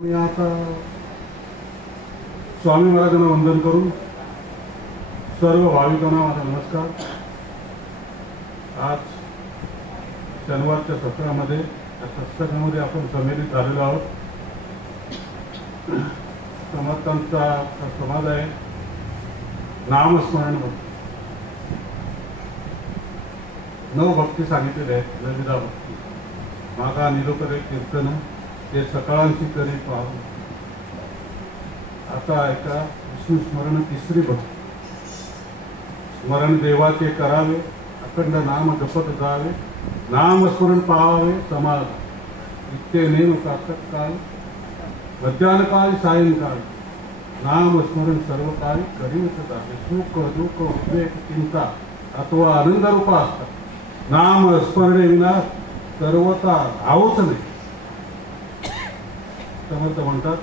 मी आता स्वामी महाराजांना वंदन करून सर्व भाविकांना माझा नमस्कार। आज शनिवारच्या सत्रामध्ये या सत्संगामध्ये आपण सम्मिलित झालेलो आहोत। समर्थांचा समाज आहे नामस्मरण नवभक्ती सांगितलेली आहे। ललिता भक्ती मागा निरोपरे कीर्तन ते सकाळांची करी पाहू। आता ऐका विष्णू स्मरण तिसरी भक्ती। स्मरण देवाचे करावे अखंड नाम जपत जावे नाम स्मरण पाहावे समाज इतके नेम प्रातः काळ मध्यान काळ सायंकाळ नाम स्मरण सर्व काळी करीत जावे। सुख दुःख उद्वेग चिंता अथवा आनंद रूप असतात नाम स्मरणे विना सर्वता धावच नाही। समर्थ म्हणतात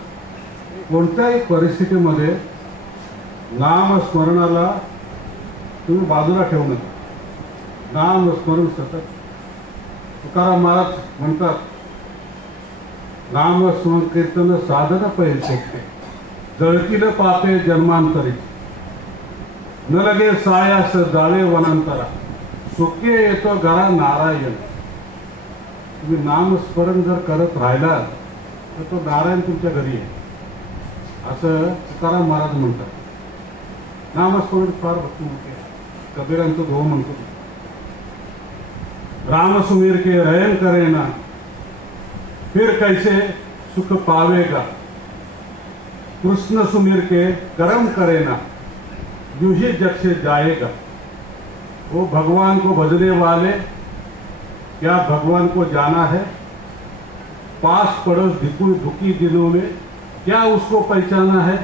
कोणत्याही परिस्थितीमध्ये नाम स्मरणाला तुम्ही बाजूला ठेवू नका। नाम स्मरण सतत तुकाराम महाराज म्हणतात नाम स्मरण कीर्तन साधन पैसे जळतील पापे जन्मांतरी न लगे सायास जाळे वनांतरा सुखे येतो घरा नारायण। तुम्ही नाम स्मरण जर करत राहिला तर तो नारायण तुमच्या घरी आहे असं तुकाराम महाराज म्हणतात। नामस्मरण फार भक्ती आहे। कबीरांचं धो म्हणतो राम सुमीर के रयन करेना फिर कैसे सुख पावेगा कृष्ण सुमीर के कर्म करेना यूं ही जग से जाएगा। वो भगवान को भजने वाले क्या भगवान को जाना है पास पड़ोस दुखी दिनों में क्या उसको पहचाना है।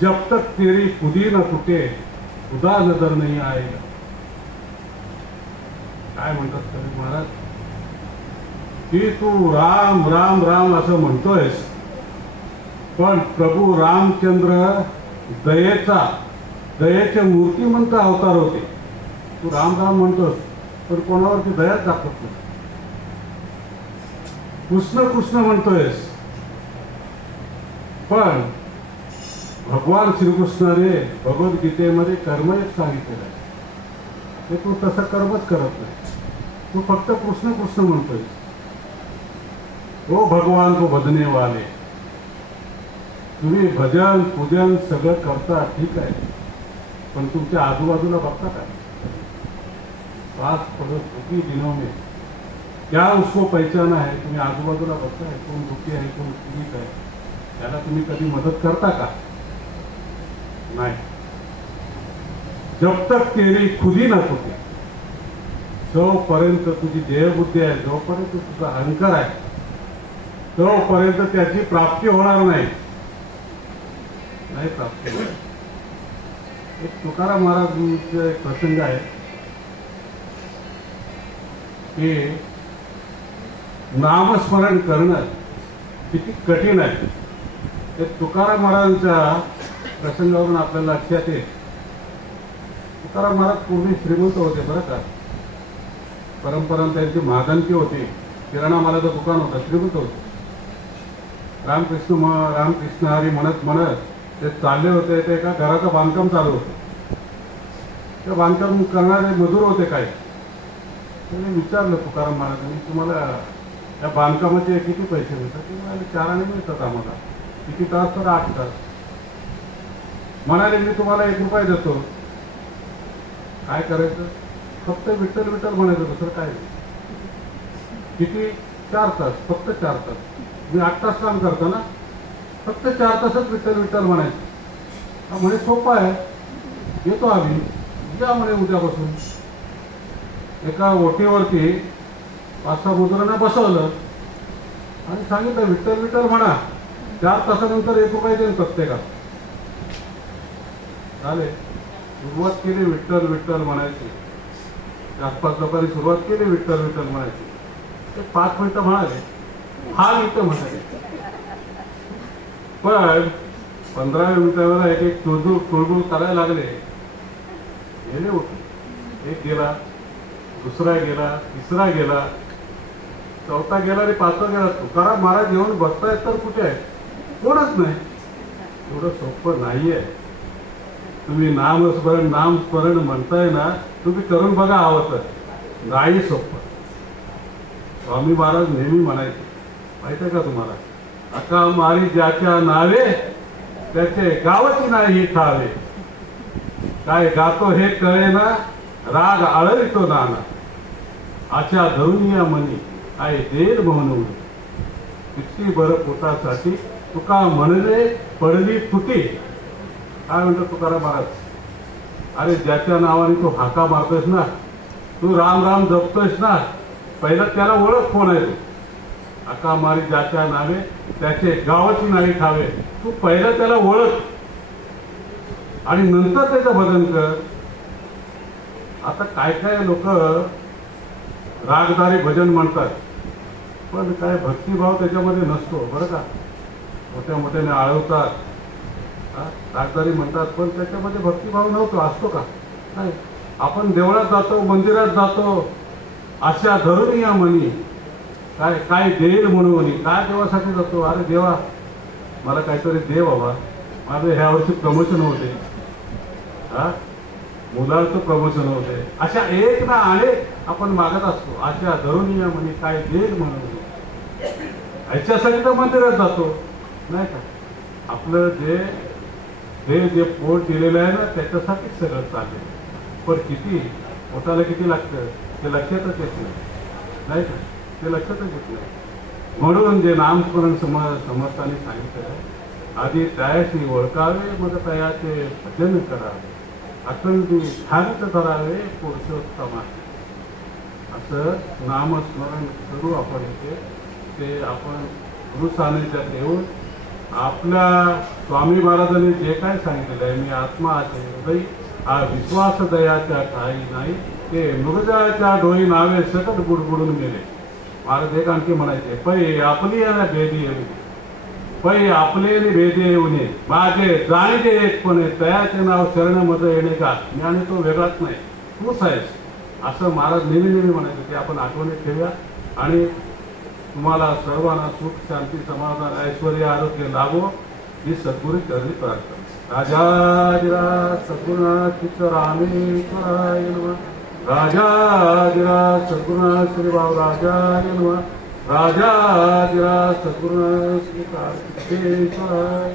जब तक तेरी खुदी न टूटे खुदा नजर नहीं आएगा। काय म्हणतात कबीर महाराज की तू राम राम राम असं म्हणतोयस पण प्रभू रामचंद्र दयेचे मूर्तिमंत अवतार होते। तू राम राम म्हणतोस पण कोणावरती दयाच दाखवत नाही। कृष्ण कृष्ण म्हणतोयस पण भगवान श्रीकृष्णाने भगवद्गीतेमध्ये कर्मयोग सांगितलेलं आहे ते तू तसं कर्मच करत नाही। तू फक्त कृष्ण कृष्ण म्हणतोयस। वो भगवान को भजने वाले तुम्ही भजन पूजन सगळं करता ठीक आहे पण तुमच्या आजूबाजूला बघता काय पास पड़ोस दुखी दिनों में क्या उसको पहचाना है। तुम्ही आजूबाजूला बघता है कोण दुखी आहे कोण पीडित आहे त्याला तुम्ही कधी मदत करता का नाही। जब तक तेरी खुदी ना टूटे जोपर्यंत तुझी देहबुद्धी आहे जोपर्यंत तुझा अहंकार आहे तोपर्यंत त्याची प्राप्ती होणार नाही प्राप्ती होणार। एक तुकाराम महाराजांचा एक प्रसंग आहे की नामस्मरण करणं किती कठीण आहे। ते तुकाराम महाराजांच्या प्रसंगावरून आपल्याला लक्षात येईल। तुकाराम महाराज पूर्वी श्रीमंत होते बरं का। परंपरा त्यांची महागणकी होती। किराणा मालाचं दुकान होतं श्रीमंत होते। रामकृष्ण हरी म्हणत म्हणत ते चालले होते ते एका घराचं बांधकाम चालू होतं। ते बांधकाम करणारे मजूर होते काय त्यांनी विचारलं तुकाराम महाराजांनी तुम्हाला या बांधकामाचे किती पैसे मिळतात ते म्हणाले 4 आणे मिळतात आम्हाला। किती तास तर 8 तास। म्हणाले मी तुम्हाला 1 रुपया देतो काय करायचं फक्त विठ्ठल विठ्ठल म्हणायचं दुसरं काय किती 4 तास फक्त 4 तास मी 8 तास काम करतो ना फक्त 4 तासच विठ्ठल विठ्ठल म्हणायचं। म्हणे सोपं आहे येतो आम्ही द्या म्हणे उद्यापासून। एका ओटीवरती 5-6 मजुरांना बसवलं आणि सांगितलं विठ्ठल विठ्ठल म्हणा 4 तासानंतर 1 रुपया देईन प्रत्येकाला। झाले सुरुवात केली विठ्ठल विठ्ठल म्हणायची 4-5 लोकांनी सुरुवात केली विठ्ठल विठ्ठल म्हणायची। ते 5 मिनिटं म्हणाले हा मिनिटं म्हणाले पण 15व्या मिनिटाला एक एक चुळबुळ करायला लागले। गेले उठले एक गेला दुसरा गेला तिसरा गेला चौथा गेला आणि पाचवा गेला. तुकाराम महाराज येऊन बसतायत तर कुठे आहे? कोणच नाही. एवढं सोपं नाहीये. तुम्ही नामस्मरण म्हणताय ना, तुम्ही करून बघा हवं तर. नाही सोपं. स्वामी महाराज नेहमी म्हणायचे, माहिती आहे का तुम्हाला? अका मारी ज्याच्या नावे त्याचे गावची नाही ठावे. काय गातो हे कळेना, राग आळवितो नाना. आच्या धरून या मनी काय देर म्हणून. किती बरं पोटासाठी तुका म्हणले पडली फुटी. काय म्हणतो तुकाराम महाराज? अरे ज्याच्या नावाने तू हाका मारतोयस ना, तू राम राम जपतोयस ना, पहिला त्याला ओळख कोण आहे? तू अका मारी ज्याच्या नावे त्याचे गावाची नाही ठावे. तू पहिला त्याला ओळख आणि नंतर त्याचं भजन कर. आता काय काय लोक रागदारी भजन म्हणतात, पण काय भक्तिभाव त्याच्यामध्ये नसतो बरं का. मोठ्या मोठ्याने आळवतात, रागदारी म्हणतात, पण त्याच्यामध्ये भक्तिभाव नव्हतो. असतो का? नाही. आपण देवळात जातो, मंदिरात जातो, अशा धरून या मनी काय काय देईल म्हणून. काय देवासाठी जातो? अरे देवा मला काहीतरी दे बाबा, माझं ह्या वर्षी प्रमोशन होते, मुलाचं प्रमोशन होते. अशा एक ना अनेक आपण मागत असतो. अशा धरून या म्हणे काय देईल म्हणून. ह्याच्यासाठी तर मंदिरात जातो नाही का. आपलं जे पोट दिलेलं आहे ना, त्याच्यासाठीच सगळं चालेल. पण किती पोटाला किती लागतं ते लक्षातच येत नाही का. ते लक्षातच येत नाही. म्हणून जे नामस्मरण समर्थांनी सांगितलं, आधी त्याशी ओळखावे, मग तयाचे भजन करावे, अखंडी ध्यानच धरावे पुरुषोत्तमा. असं नामस्मरण करू आपण इथे. ते आपण गुरु सानिध्यात येऊन आपल्या स्वामी महाराजांनी जे काय सांगितलेलं आहे, मी आत्मा आहे हृदय हा विश्वास दयाच्या ठाई नाही, ते मृगजळाच्या डोळी नावे सकट बुडबुडून गेले. महाराज एक आणखी म्हणायचे, पै आपली ना भेदी येऊ, पै आपले भेदे येऊ नये, माझे जाणीचे एकपणे तयाचे नाव शरणमध्ये येणे का. ज्ञान तो वेगळाच नाही, तूच आहेस. असं महाराज नेहमी म्हणायचे. ते आपण आठवणीत ठेवूया. आणि तुम्हाला सर्वांना सुख शांती समाधान ऐश्वर आरोग्य लाभो ही सद्गुरू चरणी प्रार्थना. राजाधिराज सद्गुरुनाथ चित्तरामेश्वराय नमः. राजाधिराज सद्गुरुनाथ श्री भाऊ राजाय नमः. राजाधिराज सद्गुरुनाथ श्री कार्तिकेश्वराय.